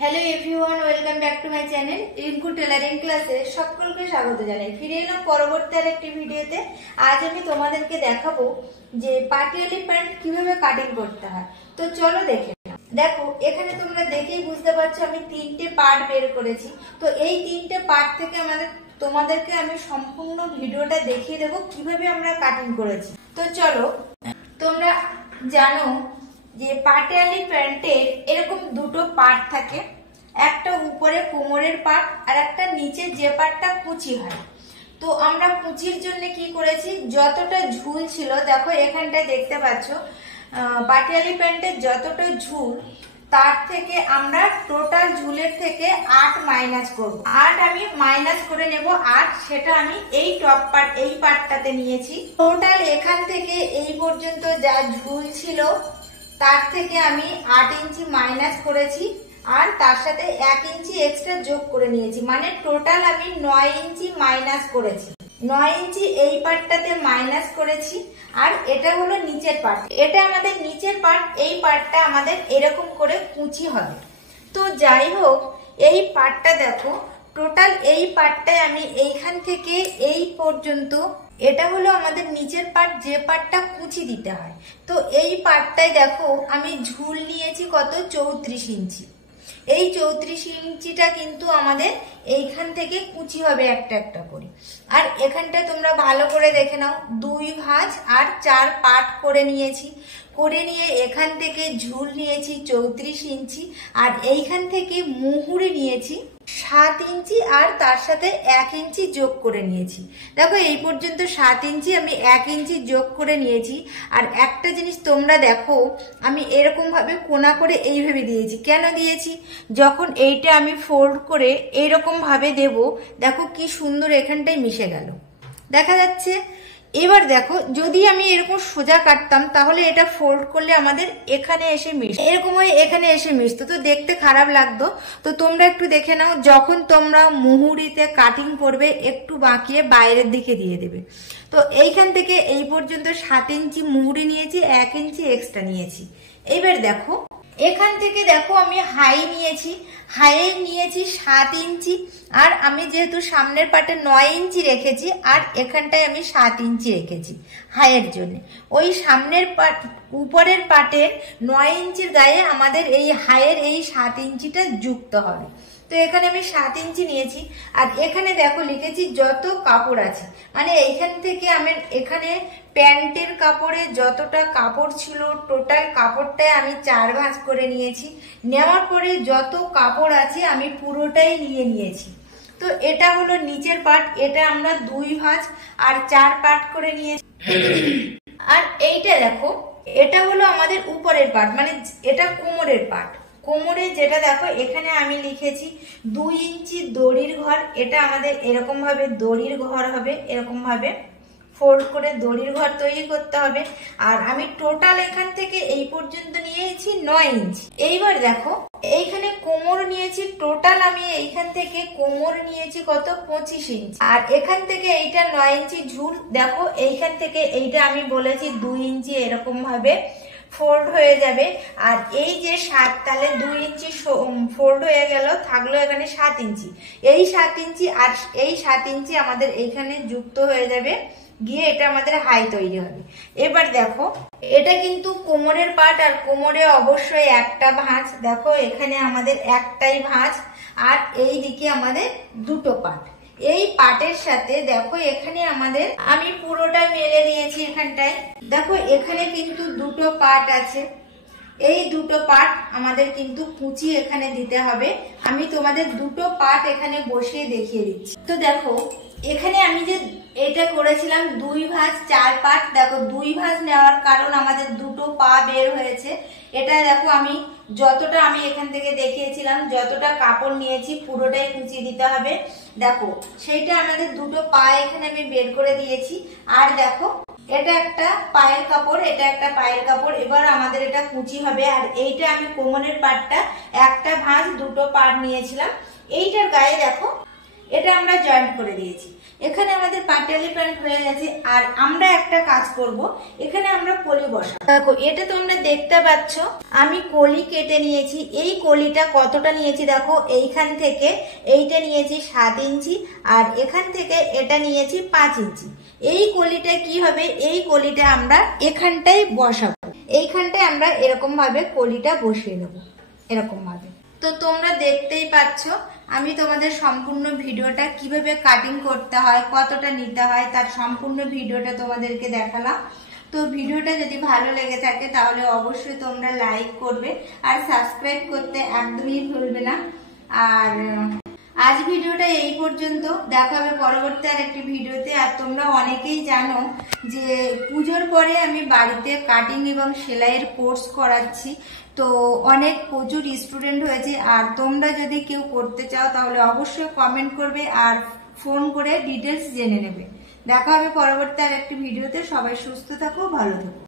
Hello everyone, welcome back to my channel Rinku tailoring ক্লাসে সকলকে স্বাগত জানাই। ফিরে এলাম পরবর্তী আরেকটি ভিডিওতে। আজ আমি তোমাদেরকে দেখাবো যে পাটিয়ালি প্যান্ট কিভাবে কাটিং করতে হয়। তো চলো দেখে নাও। দেখো, এখানে তোমরা দেখেই বুঝতে পারছো আমি তিনটে পার্ট বের করেছি। তো এই তিনটে পার্ট থেকে তোমাদেরকে আমি সম্পূর্ণ ভিডিওটা দেখিয়ে দেবো কিভাবে আমরা কাটিং করেছি। তো চলো, তোমরা জানো যে পাটিয়ালি প্যান্টের এরকম দুটো পার্ট থাকে, একটা উপরে কোমরের পার্ট আর একটা নিচে যে পার্টটা কুচি হয়। তো আমরা কুচির জন্য কি করেছি, যতটা ঝুল ছিল দেখো এখানটায় দেখতে পাচ্ছ পাটিয়ালি প্যান্টের যতটা ঝুল তার থেকে আমরা টোটাল ঝুলের থেকে 8 মাইনাস করব। 8 আমি মাইনাস করে নেব, 8 সেটা আমি এই টপ পার্ট এই পার্টটাতে নিয়েছি। টোটাল এখান থেকে এই পর্যন্ত যা ঝুল ছিল তার থেকে আমি 8 ইঞ্চি মাইনাস করেছি আর তার সাথে 1 ইঞ্চি এক্সট্রা যোগ করে নিয়েছি, মানে টোটাল আমি 9 ইঞ্চি মাইনাস করেছি। 9 ইঞ্চি এই পার্টটাতে মাইনাস করেছি আর এটা হলো নিচের পার্ট। এটা আমাদের নিচের পার্ট, এই পার্টটা আমাদের এরকম করে কুচি হবে। তো যাই হোক, এই পার্টটা দেখো টোটাল এই পার্টটায় আমি এইখান থেকে এই পর্যন্ত, এটা হলো আমাদের নিচের পার্ট, যে পার্টটা কুচি দিতে হয়। তো এই পার্টটায় দেখো আমি ঝুল নিয়েছি কত, 34 ইঞ্চি। এই 34 ইঞ্চিটা কিন্তু আমাদের এইখান থেকে কুচি হবে একটা একটা করে। আর এখানটা তোমরা ভালো করে দেখে নাও, 2 ভাঁজ আর 4 পার্ট করে নিয়েছি। করে নিয়ে এখান থেকে ঝুল নিয়েছি 34 ইঞ্চি আর এইখান থেকে মুহুরি নিয়েছি 7 ইঞ্চি আর তার সাথে 1 ইঞ্চি যোগ করে নিয়েছি। দেখো এই পর্যন্ত 7 ইঞ্চি আমি 1 ইঞ্চি যোগ করে নিয়েছি। আর একটা জিনিস তোমরা দেখো, আমি এরকম ভাবে কোনা করে এইভাবে দিয়েছি। কেন দিয়েছি, যখন এইটা আমি ফোল্ড করে এইরকম ভাবে দেব, দেখো কি সুন্দর এখানটায় মিশে গেল, দেখা যাচ্ছে। এবার দেখো, যদি আমি এরকম সোজা কাটতাম তাহলে এটা ফোল্ড করলে আমাদের এখানে এসে মিশতো, এরকম হয়ে এখানে এসে মিশতো, তো দেখতে খারাপ লাগতো। তো তোমরা একটু দেখে নাও, যখন তোমরা মুহুরিতে কাটিং করবে একটু বাঁকিয়ে বাইরের দিকে দিয়ে দেবে। তো এইখান থেকে এই পর্যন্ত 7 ইঞ্চি মুহুরি নিয়েছি, 1 ইঞ্চি এক্সট্রা নিয়েছি। এবার দেখো এখান থেকে দেখো আমি হাই নিয়েছি, হাইয়ে নিয়েছি 7 ইঞ্চি আর আমি যেহেতু সামনের পাটে 9 ইঞ্চি রেখেছি আর এখানটায় আমি 7 ইঞ্চি রেখেছি হাইয়ের জন্য। ওই সামনের পাট উপরের পাটের 9 ইঞ্চির গায়ে আমাদের এই হাইয়ের এই 7 ইঞ্চিটা যুক্ত হবে। তো এখানে আমি 7 ইঞ্চি নিয়েছি আর এখানে দেখো লিখেছি যত কাপড় আছে, মানে এইখান থেকে আমি এখানে প্যান্টের কাপড়ে যতটা কাপড় ছিল টোটাল কাপড়টাই আমি 4 ভাঁজ করে নিয়েছি। নেওয়ার পরে যত কাপড় আছে আমি পুরোটাই নিয়ে নিয়েছি। তো এটা হলো নিচের পার্ট, এটা আমরা 2 ভাঁজ আর 4 পার্ট করে নিয়েছি। আর এইটা দেখো, এটা হলো আমাদের উপরের পার্ট, মানে এটা কোমরের পার্ট। কোমরে যেটা দেখো এখানে আমি লিখেছি 2 ইঞ্চি দড়ির ঘর, এটা আমাদের এরকম ভাবে দড়ির ঘর হবে, এরকম ভাবে ফোল্ড করে দড়ির ঘর তৈরি করতে হবে। আর আমি টোটাল এখান থেকে এই পর্যন্ত নিয়েছি 9 ইঞ্চি। এইবার দেখো এইখানে কোমর নিয়েছি, টোটাল আমি এইখান থেকে কোমর নিয়েছি কত, 25 ইঞ্চি। আর এখান থেকে এইটা 9 ইঞ্চি ঝুল, দেখো এইখান থেকে এইটা আমি বলেছি 2 ইঞ্চি এরকম ভাবে ফোল্ড হয়ে যাবে। আর এই যে 7 তাহলে 2 ইঞ্চি ফোল্ড হয়ে গেল, থাকলো এখানে 7 ইঞ্চি। এই 7 ইঞ্চি আর এই 7 ইঞ্চি আমাদের এইখানে যুক্ত হয়ে যাবে, গিয়ে এটা আমাদের হাই তৈরি হবে। এবার দেখো এটা কিন্তু কোমরের পার্ট আর কোমরে অবশ্যই একটা ভাঁজ, দেখো এখানে আমাদের একটাই ভাঁজ আর এই দিকে আমাদের দুটো পার্ট। এই পার্টের সাথে দেখো এখানে আমাদের আমি পুরোটা মেলে নিয়েছি। এখানটায় দেখো এখানে কিন্তু দুটো পার্ট আছে, এই দুটো পার্ট আমাদের কিন্তু কুচি এখানে দিতে হবে। আমি তোমাদের দুটো পার্ট এখানে বসিয়ে দেখিয়ে দিচ্ছি। তো দেখো এখানে আমি যে এটা করেছিলাম 2 ভাঁজ 4 পার্ট, দেখো 2 ভাঁজ নেওয়ার কারণ আমাদের দুটো পা বের হয়েছে। এটা দেখো আমি যতটা আমি এখান থেকে দেখিয়েছিলাম যতটা কাপড় নিয়েছি পুরোটাই কুচি দিতে হবে, দেখো সেইটা আমাদের দুটো পা এখানে আমি বের করে দিয়েছি। আর দেখো এটা একটা পায়ের কাপড়, এটা একটা পায়ের কাপড়, এবার আমাদের এটা কুচি হবে। আর এইটা আমি কোমরের পাটটা একটা ভাঁজ দুটো পাট নিয়েছিলাম। এইটার গায়ে দেখো এটা আমরা জয়েন্ট করে দিয়েছি। এখানে আমাদের পাটিয়ালি প্যান্ট হয়ে গেছে। আর আমরা একটা কাজ করব, এখানে আমরা কলি বসাবো। দেখো এটা তোমরা দেখতে পাচ্ছ আমি কলি কেটে নিয়েছি। এই কলিটা কতটা নিয়েছি দেখো, এইখান থেকে এইটা নিয়েছি 7 ইঞ্চি আর এখান থেকে এটা নিয়েছি 5 ইঞ্চি। এই কলিটা কি হবে, এই কলিটা আমরা এখানটায় বসাবো। এইখানটায় আমরা এরকম ভাবে কলিটা বসিয়ে দেব, এরকম ভাবে। তো তোমরা দেখতেই পাচ্ছ আমি তোমাদের সম্পূর্ণ ভিডিওটা কিভাবে কাটিং করতে হয়, কতটা নিতে হয় তার সম্পূর্ণ ভিডিওটা তোমাদেরকে দেখালাম। তো ভিডিওটা যদি ভালো লেগে থাকে তাহলে অবশ্যই তোমরা লাইক করবে আর সাবস্ক্রাইব করতে একদমই ভুলবে না। আর আজ ভিডিওটা এই পর্যন্ত, দেখা হবে পরবর্তী আর একটি ভিডিওতে। আর তোমরা অনেকেই জানো যে পুজোর পরে আমি বাড়িতে কাটিং এবং সেলাইয়ের কোর্স করাচ্ছি। তো অনেক প্রচুর স্টুডেন্ট হয়েছে। আর তোমরা যদি কেউ করতে চাও তাহলে অবশ্যই কমেন্ট করবে আর ফোন করে ডিটেলস জেনে নেবে। দেখা হবে পরবর্তী আর একটি ভিডিওতে। সবাই সুস্থ থাকো, ভালো থাকো।